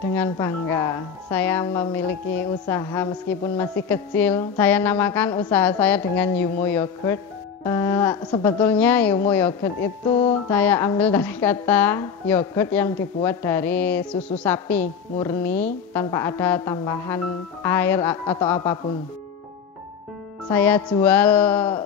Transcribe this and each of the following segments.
Dengan bangga, saya memiliki usaha meskipun masih kecil. Saya namakan usaha saya dengan Yumo Yogurt. Sebetulnya Yumo Yogurt itu saya ambil dari kata yogurt yang dibuat dari susu sapi murni tanpa ada tambahan air atau apapun. Saya jual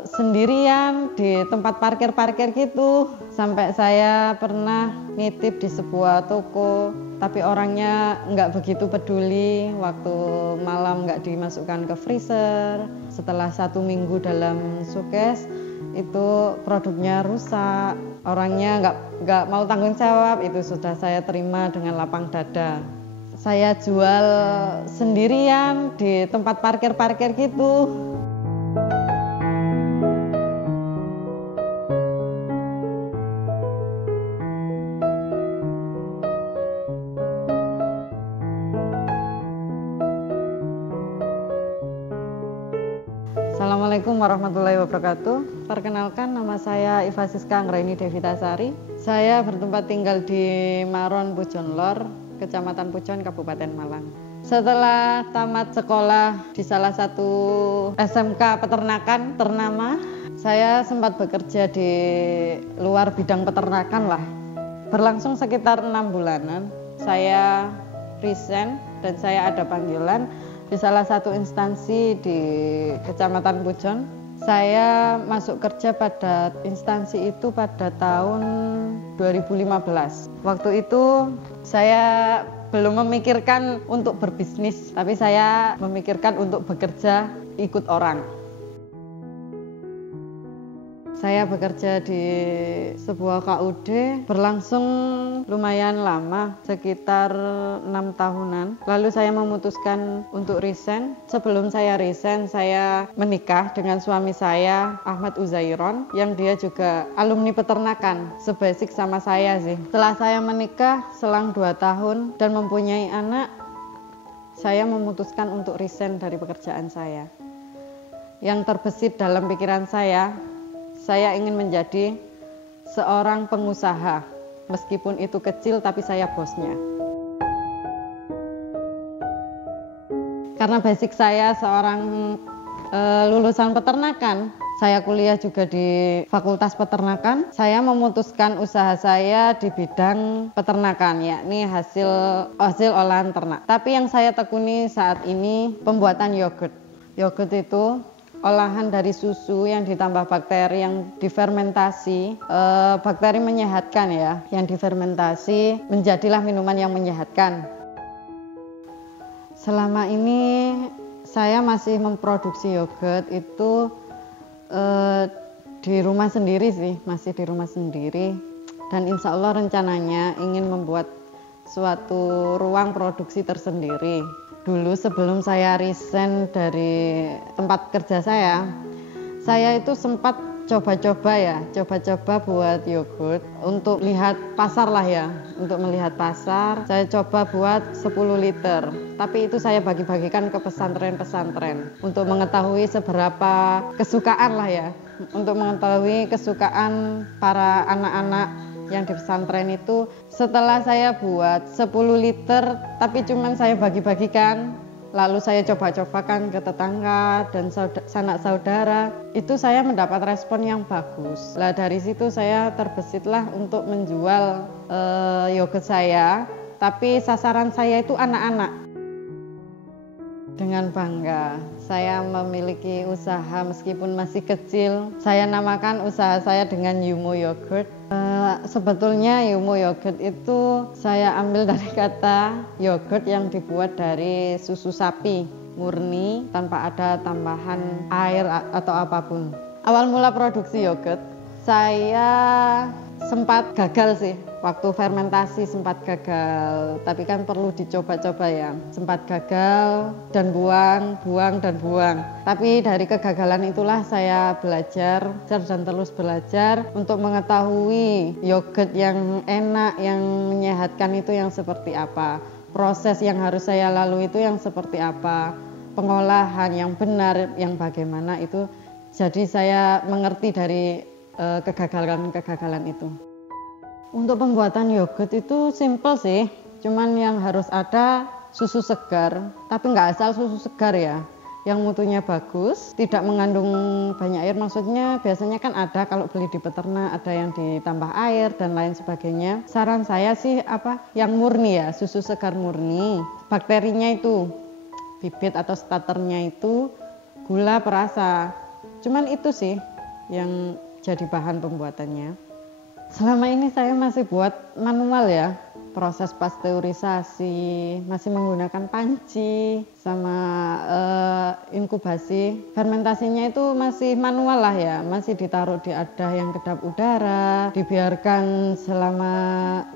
sendirian di tempat parkir-parkir gitu, sampai saya pernah nitip di sebuah toko, tapi orangnya nggak begitu peduli. Waktu malam nggak dimasukkan ke freezer. Setelah 1 minggu dalam sukes, itu produknya rusak. Orangnya nggak mau tanggung jawab. Itu sudah saya terima dengan lapang dada. Saya jual sendirian di tempat parkir-parkir gitu. Assalamualaikum warahmatullahi wabarakatuh. Perkenalkan, nama saya Iva Siska Anggraini Devitasari. Saya bertempat tinggal di Maron, Pujon Lor, Kecamatan Pujon, Kabupaten Malang. Setelah tamat sekolah di salah satu SMK peternakan ternama, saya sempat bekerja di luar bidang peternakan lah. Berlangsung sekitar 6 bulanan, saya resign dan saya ada panggilan di salah satu instansi di Kecamatan Pujon. Saya masuk kerja pada instansi itu pada tahun 2015. Waktu itu saya belum memikirkan untuk berbisnis, tapi saya memikirkan untuk bekerja ikut orang. Saya bekerja di sebuah KUD berlangsung lumayan lama, sekitar 6 tahunan. Lalu saya memutuskan untuk resign. Sebelum saya resign, saya menikah dengan suami saya, Ahmad Uzairon, yang dia juga alumni peternakan, sebasic sama saya sih. Setelah saya menikah selang 2 tahun dan mempunyai anak, saya memutuskan untuk resign dari pekerjaan saya. Yang terbesit dalam pikiran saya ingin menjadi seorang pengusaha, meskipun itu kecil tapi saya bosnya. Karena basic saya seorang lulusan peternakan, saya kuliah juga di Fakultas Peternakan, saya memutuskan usaha saya di bidang peternakan, yakni hasil olahan ternak. Tapi yang saya tekuni saat ini pembuatan yogurt. Yogurt itu olahan dari susu yang ditambah bakteri yang difermentasi, bakteri menyehatkan ya, yang difermentasi menjadilah minuman yang menyehatkan. Selama ini saya masih memproduksi yogurt itu di rumah sendiri sih, masih di rumah sendiri, dan insya Allah rencananya ingin membuat suatu ruang produksi tersendiri. Dulu sebelum saya resign dari tempat kerja saya itu sempat coba-coba buat yogurt untuk lihat pasar lah ya. Untuk melihat pasar, saya coba buat 10 liter. Tapi itu saya bagi-bagikan ke pesantren-pesantren untuk mengetahui seberapa kesukaan lah ya. Untuk mengetahui kesukaan para anak-anak yang di pesantren itu. Setelah saya buat 10 liter tapi cuman saya bagi-bagikan, lalu saya coba-cobakan ke tetangga dan sanak saudara, itu saya mendapat respon yang bagus. Lah dari situ saya terbesitlah untuk menjual yogurt saya, tapi sasaran saya itu anak-anak. Dengan bangga, saya memiliki usaha meskipun masih kecil. Saya namakan usaha saya dengan Yumo Yogurt. Sebetulnya Yumo Yogurt itu saya ambil dari kata yogurt yang dibuat dari susu sapi murni tanpa ada tambahan air atau apapun. Awal mula produksi yogurt, saya sempat gagal sih. Waktu fermentasi sempat gagal, tapi kan perlu dicoba-coba ya. Sempat gagal dan buang. Tapi dari kegagalan itulah saya belajar dan terus belajar untuk mengetahui yogurt yang enak, yang menyehatkan itu yang seperti apa. Proses yang harus saya lalui itu yang seperti apa. Pengolahan yang benar, yang bagaimana itu. Jadi saya mengerti dari kegagalan-kegagalan itu. Untuk pembuatan yogurt itu simple sih, cuman yang harus ada susu segar, tapi nggak asal susu segar ya, yang mutunya bagus, tidak mengandung banyak air. Maksudnya biasanya kan ada kalau beli di peternak ada yang ditambah air dan lain sebagainya. Saran saya sih yang murni ya, susu segar murni. Bakterinya itu, bibit atau starternya itu gula perasa. Cuman itu sih yang jadi bahan pembuatannya. Selama ini saya masih buat manual ya, proses pasteurisasi, masih menggunakan panci sama inkubasi. Fermentasinya itu masih manual lah ya, masih ditaruh di adah yang kedap udara, dibiarkan selama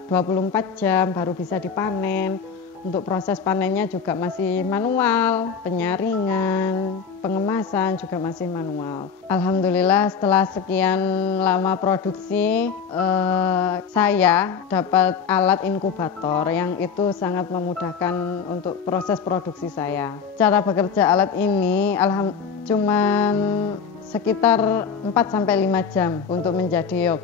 24 jam baru bisa dipanen. Untuk proses panennya juga masih manual, penyaringan, pengemasan juga masih manual. Alhamdulillah setelah sekian lama produksi, saya dapat alat inkubator yang itu sangat memudahkan untuk proses produksi saya. Cara bekerja alat ini cuman sekitar 4-5 jam untuk menjadi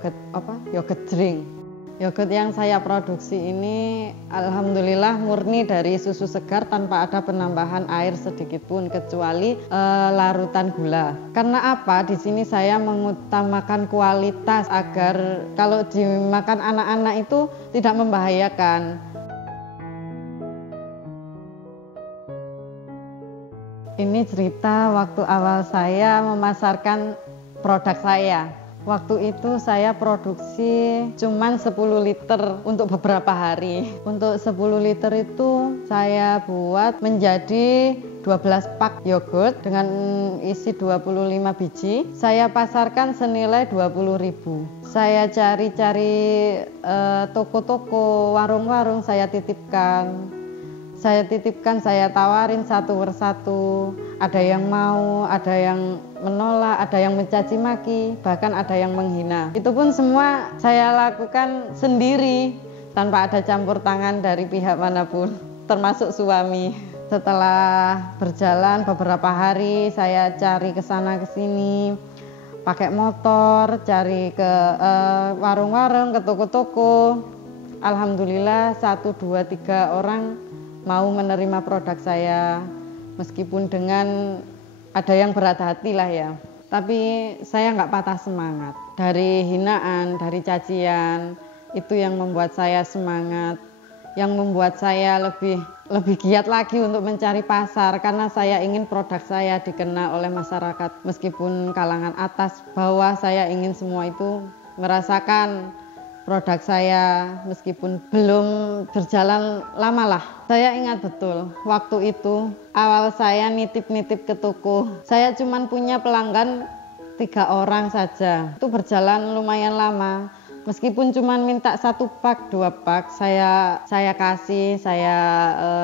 yogurt drink. Yogurt yang saya produksi ini alhamdulillah murni dari susu segar tanpa ada penambahan air sedikit pun kecuali larutan gula. Karena apa? Di sini saya mengutamakan kualitas agar kalau dimakan anak-anak itu tidak membahayakan. Ini cerita waktu awal saya memasarkan produk saya. Waktu itu saya produksi cuman 10 liter untuk beberapa hari. Untuk 10 liter itu saya buat menjadi 12 pak yogurt dengan isi 25 biji. Saya pasarkan senilai 20.000. Saya cari-cari toko-toko, warung-warung saya titipkan. Saya tawarin satu persatu. Ada yang mau, ada yang menolak, ada yang mencaci maki, bahkan ada yang menghina. Itu pun semua saya lakukan sendiri tanpa ada campur tangan dari pihak manapun, termasuk suami. Setelah berjalan beberapa hari, saya cari ke sana ke sini, pakai motor, cari ke warung-warung, ke toko-toko. Alhamdulillah 1, 2, 3 orang mau menerima produk saya, meskipun dengan ada yang berat hati lah ya. Tapi saya nggak patah semangat. Dari hinaan, dari cacian, itu yang membuat saya semangat, yang membuat saya lebih giat lagi untuk mencari pasar, karena saya ingin produk saya dikenal oleh masyarakat, meskipun kalangan atas, bawah, saya ingin semua itu merasakan produk saya, meskipun belum berjalan lama lah. Saya ingat betul, waktu itu awal saya nitip-nitip ke toko, saya cuma punya pelanggan 3 orang saja. Itu berjalan lumayan lama. Meskipun cuma minta 1 pak, 2 pak, saya kasih, saya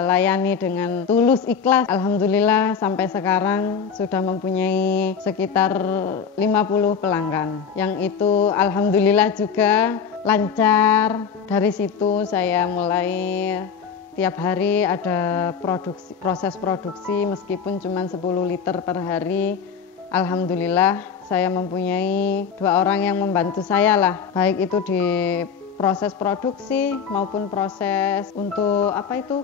layani dengan tulus ikhlas. Alhamdulillah sampai sekarang sudah mempunyai sekitar 50 pelanggan. Yang itu alhamdulillah juga lancar. Dari situ saya mulai tiap hari ada proses produksi, meskipun cuma 10 liter per hari. Alhamdulillah saya mempunyai 2 orang yang membantu saya lah, baik itu di proses produksi maupun proses untuk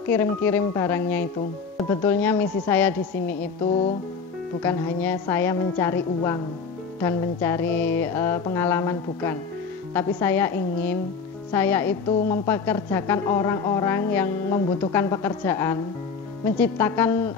kirim-kirim barangnya itu. Sebetulnya misi saya di sini itu bukan hanya saya mencari uang dan mencari pengalaman, bukan. Tapi saya ingin saya itu mempekerjakan orang-orang yang membutuhkan pekerjaan, menciptakan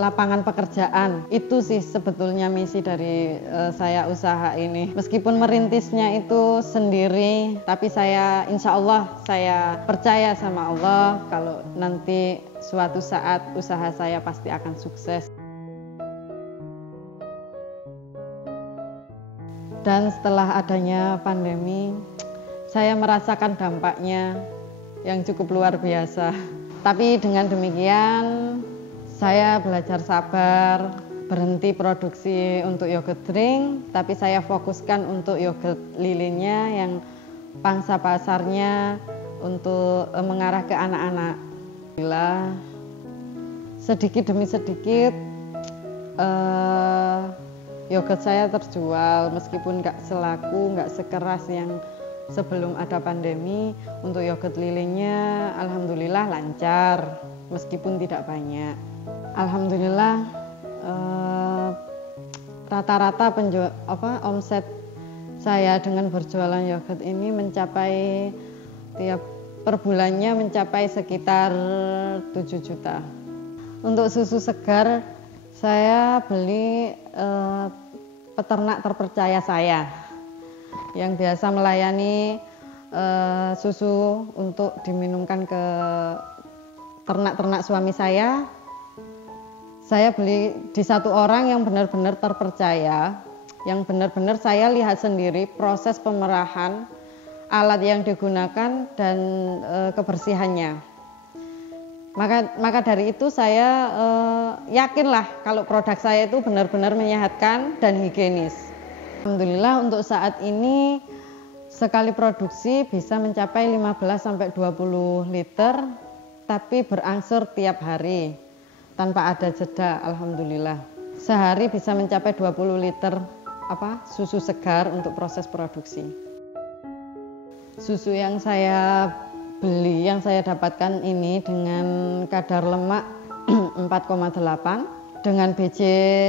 lapangan pekerjaan. Itu sih sebetulnya misi dari saya usaha ini. Meskipun merintisnya itu sendiri, tapi saya insya Allah, saya percaya sama Allah kalau nanti suatu saat usaha saya pasti akan sukses. Dan setelah adanya pandemi, saya merasakan dampaknya yang cukup luar biasa. Tapi dengan demikian, saya belajar sabar, berhenti produksi untuk yogurt drink, tapi saya fokuskan untuk yogurt lilinnya yang pangsa pasarnya untuk mengarah ke anak-anak. Alhamdulillah, sedikit demi sedikit yogurt saya terjual, meskipun nggak selaku, nggak sekeras yang sebelum ada pandemi. Untuk yogurt lilingnya alhamdulillah lancar meskipun tidak banyak. Alhamdulillah rata-rata omset saya dengan berjualan yogurt ini mencapai per bulannya mencapai sekitar 7 juta. Untuk susu segar saya beli peternak terpercaya saya yang biasa melayani susu untuk diminumkan ke ternak-ternak suami saya. Saya beli di satu orang yang benar-benar terpercaya, yang benar-benar saya lihat sendiri proses pemerahan, alat yang digunakan dan kebersihannya. Maka dari itu saya yakinlah kalau produk saya itu benar-benar menyehatkan dan higienis. Alhamdulillah untuk saat ini sekali produksi bisa mencapai 15-20 liter, tapi berangsur tiap hari tanpa ada jeda. Alhamdulillah sehari bisa mencapai 20 liter susu segar untuk proses produksi. Susu yang saya beli, yang saya dapatkan ini dengan kadar lemak 4,8 dengan BJ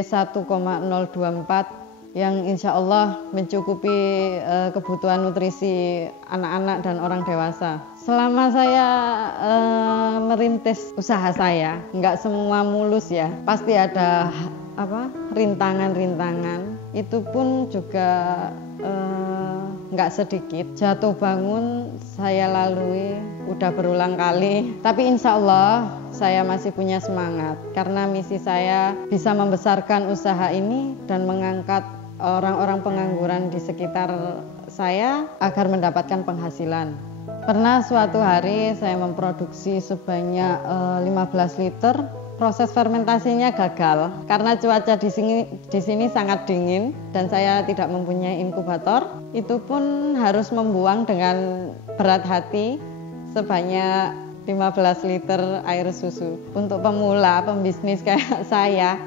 1,024 yang insya Allah mencukupi kebutuhan nutrisi anak-anak dan orang dewasa. Selama saya merintis usaha saya, nggak semua mulus ya, pasti ada rintangan-rintangan. Itu pun juga nggak sedikit. Jatuh bangun saya lalui udah berulang kali, tapi insya Allah saya masih punya semangat karena misi saya bisa membesarkan usaha ini dan mengangkat orang-orang pengangguran di sekitar saya agar mendapatkan penghasilan. Pernah suatu hari saya memproduksi sebanyak 15 liter. Proses fermentasinya gagal karena cuaca di sini sangat dingin dan saya tidak mempunyai inkubator. Itu pun harus membuang dengan berat hati sebanyak 15 liter air susu. Untuk pemula, pembisnis kayak saya,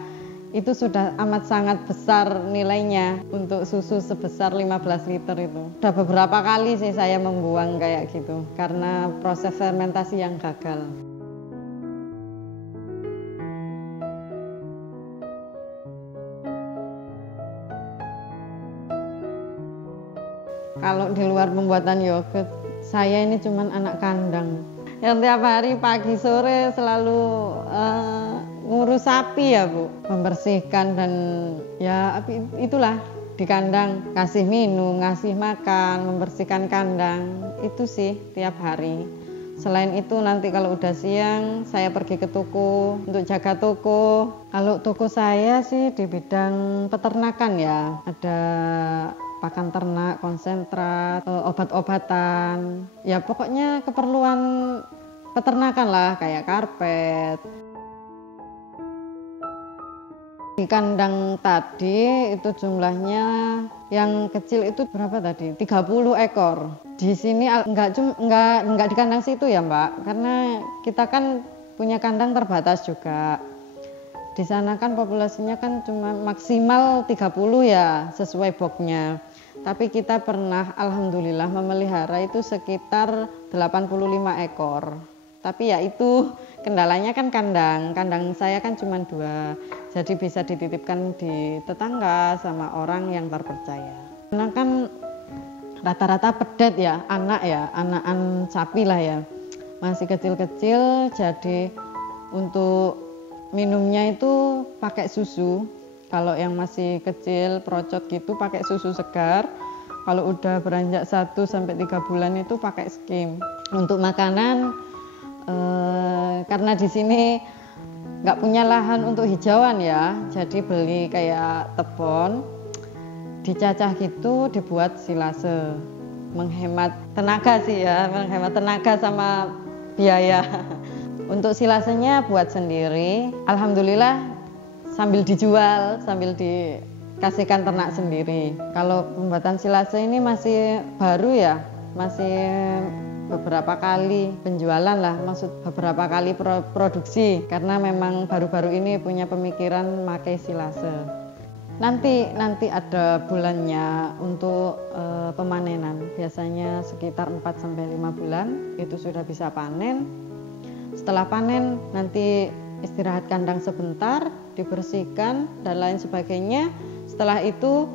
itu sudah amat sangat besar nilainya untuk susu sebesar 15 liter itu. Sudah beberapa kali sih saya membuang kayak gitu karena proses fermentasi yang gagal. Kalau di luar pembuatan yogurt, saya ini cuman anak kandang yang tiap hari pagi sore selalu ngurus sapi ya Bu, membersihkan dan ya itulah di kandang, kasih minum, ngasih makan, membersihkan kandang, itu sih tiap hari. Selain itu nanti kalau udah siang saya pergi ke toko untuk jaga toko. Kalau toko saya sih di bidang peternakan ya, ada pakan ternak, konsentrat, obat-obatan, ya pokoknya keperluan peternakan lah kayak karpet. Di kandang tadi itu jumlahnya yang kecil itu berapa tadi? 30 ekor. Di sini enggak di kandang situ ya Mbak, karena kita kan punya kandang terbatas juga. Di sana kan populasinya kan cuma maksimal 30 ya sesuai boxnya. Tapi kita pernah alhamdulillah memelihara itu sekitar 85 ekor. Tapi ya itu kendalanya kan kandang saya kan cuma 2. Jadi bisa dititipkan di tetangga sama orang yang terpercaya. Karena kan rata-rata pedet ya, anakan sapi lah ya. Masih kecil-kecil, jadi untuk minumnya itu pakai susu. Kalau yang masih kecil, procot gitu pakai susu segar. Kalau udah beranjak 1-3 bulan itu pakai skim. Untuk makanan, karena di sini nggak punya lahan untuk hijauan ya, jadi beli kayak tebon, dicacah gitu, dibuat silase. Menghemat tenaga sih ya, menghemat tenaga sama biaya. Untuk silasenya buat sendiri, alhamdulillah sambil dijual, sambil dikasihkan ternak sendiri. Kalau pembuatan silase ini masih baru ya, masih beberapa kali penjualan lah, maksud beberapa kali produksi, karena memang baru-baru ini punya pemikiran pakai silase. Nanti ada bulannya untuk pemanenan. Biasanya sekitar 4-5 bulan itu sudah bisa panen. Setelah panen nanti istirahat kandang sebentar, dibersihkan dan lain sebagainya. Setelah itu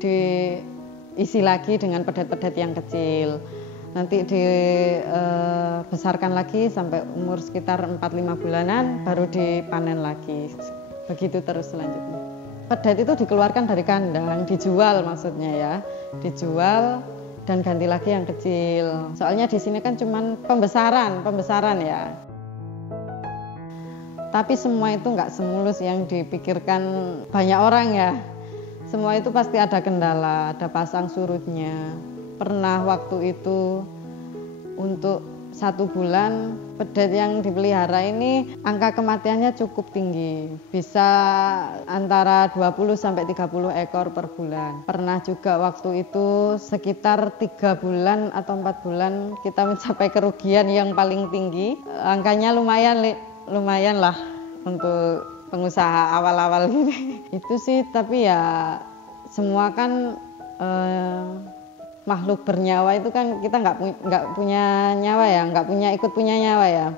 diisi lagi dengan pedet-pedet yang kecil. Nanti dibesarkan lagi sampai umur sekitar 4-5 bulanan baru dipanen lagi. Begitu terus selanjutnya. Pedet itu dikeluarkan dari kandang, dijual maksudnya ya, dijual dan ganti lagi yang kecil. Soalnya di sini kan cuman pembesaran ya. Tapi semua itu nggak semulus yang dipikirkan banyak orang ya. Semua itu pasti ada kendala, ada pasang surutnya. Pernah waktu itu untuk 1 bulan pedet yang dipelihara ini angka kematiannya cukup tinggi, bisa antara 20-30 ekor per bulan. Pernah juga waktu itu sekitar 3 bulan atau 4 bulan kita mencapai kerugian yang paling tinggi. Angkanya lumayan lah untuk pengusaha awal-awal gini. Itu sih, tapi ya semua kan makhluk bernyawa itu kan kita nggak punya nyawa ya, ikut punya nyawa ya.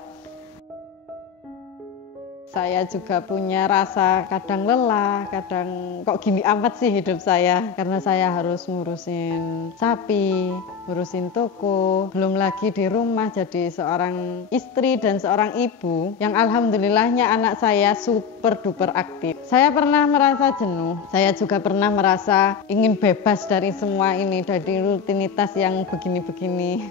Saya juga punya rasa kadang lelah, kadang kok gini amat sih hidup saya. Karena saya harus ngurusin sapi, ngurusin toko, belum lagi di rumah jadi seorang istri dan seorang ibu yang alhamdulillahnya anak saya super duper aktif. Saya pernah merasa jenuh, saya juga pernah merasa ingin bebas dari semua ini, dari rutinitas yang begini-begini.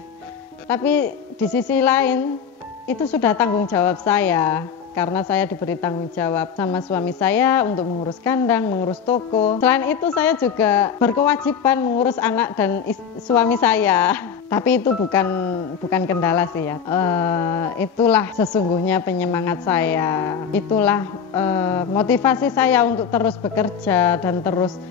Tapi di sisi lain itu sudah tanggung jawab saya. Karena saya diberi tanggung jawab sama suami saya untuk mengurus kandang, mengurus toko. Selain itu saya juga berkewajiban mengurus anak dan suami saya. Tapi itu bukan kendala sih ya. Itulah sesungguhnya penyemangat saya. Itulah motivasi saya untuk terus bekerja dan terus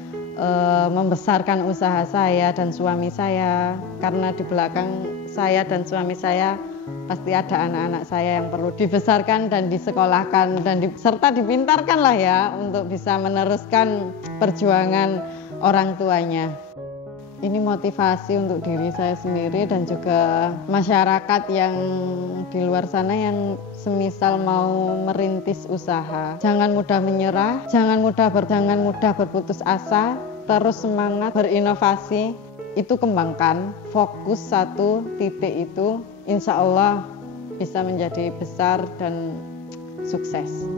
membesarkan usaha saya dan suami saya. Karena di belakang saya dan suami saya pasti ada anak-anak saya yang perlu dibesarkan dan disekolahkan dan serta dipintarkan lah ya untuk bisa meneruskan perjuangan orang tuanya. Ini motivasi untuk diri saya sendiri dan juga masyarakat yang di luar sana yang semisal mau merintis usaha. Jangan mudah menyerah, jangan mudah berputus asa, terus semangat berinovasi. Itu kembangkan, fokus 1 titik itu insya Allah bisa menjadi besar dan sukses.